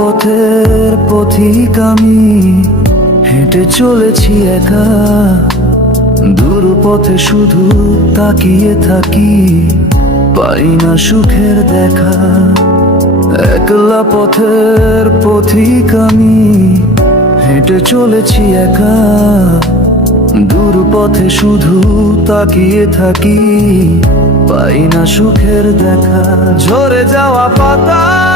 পথের পথিক আমি। হেঁটে চলেছি একা। দূর পথে শুধু তাকিয়ে থাকি। পাই না সুখের দেখা। একলা পথের পথিক আমি। হেঁটে চলেছি একা। দূর পথে শুধু তাকিয়ে থাকি। পাই না সুখের দেখা। ঝরে যাওয়া পাতার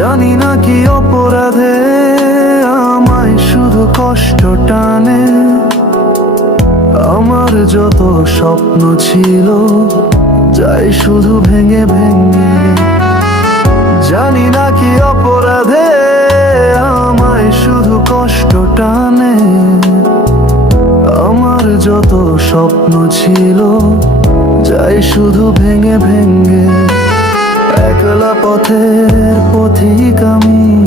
জানি না কি অপরাধে, আমায় শুধু কষ্ট টানে। আমার যত স্বপ্ন ছিল, যাই শুধু ভেঙে ভেঙে। জানি না কি অপরাধে, আমায় শুধু কষ্ট টানে। আমার যত স্বপ্ন ছিল, যাই শুধু ভেঙে ভেঙে। একলা পথের পথিক আমি।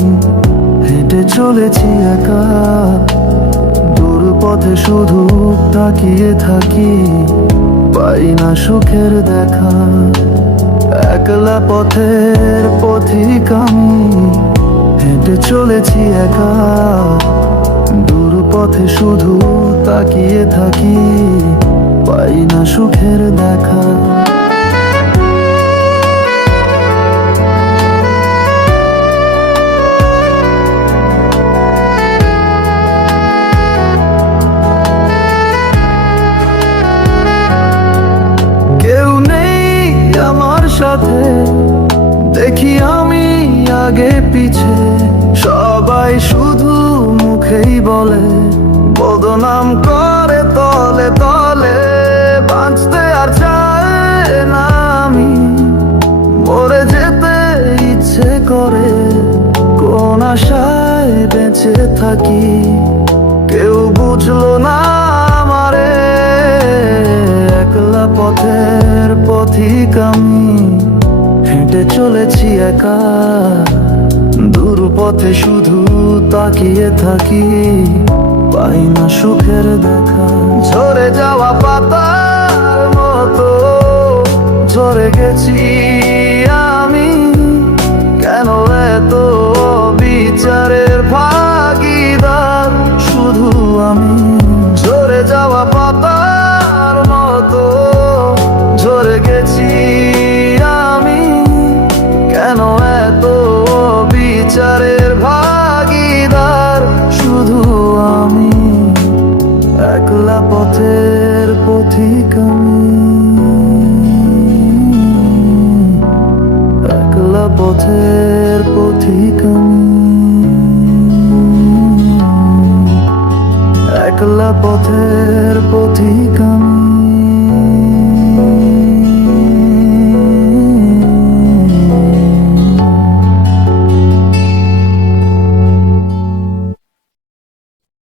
হেঁটে চলেছি একা। দূর পথে শুধু তাকিয়ে থাকি। পাই না সুখের দেখা। একলা পথের পথিক আমি। হেঁটে চলেছি একা। দূর পথে শুধু তাকিয়ে থাকি। পাই না সুখের দেখা। সাথে, দেখি আমি আগে পিছে। সবাই শুধু মুখেই বলে, বদনাম করে তলে তলে। বাঁচতে আর চায় না আমি, মরে যেতে ইচ্ছে করে। কোন আশায় বেঁচে থাকি, কেউ বুঝলো চলেছি একা। দূর পথে শুধু তাকিয়ে থাকি। পাই না সুখের দেখা। ঝরে যাওয়া পাতার মতো। ঝরে গেছি বাংলা পথের পথিকামী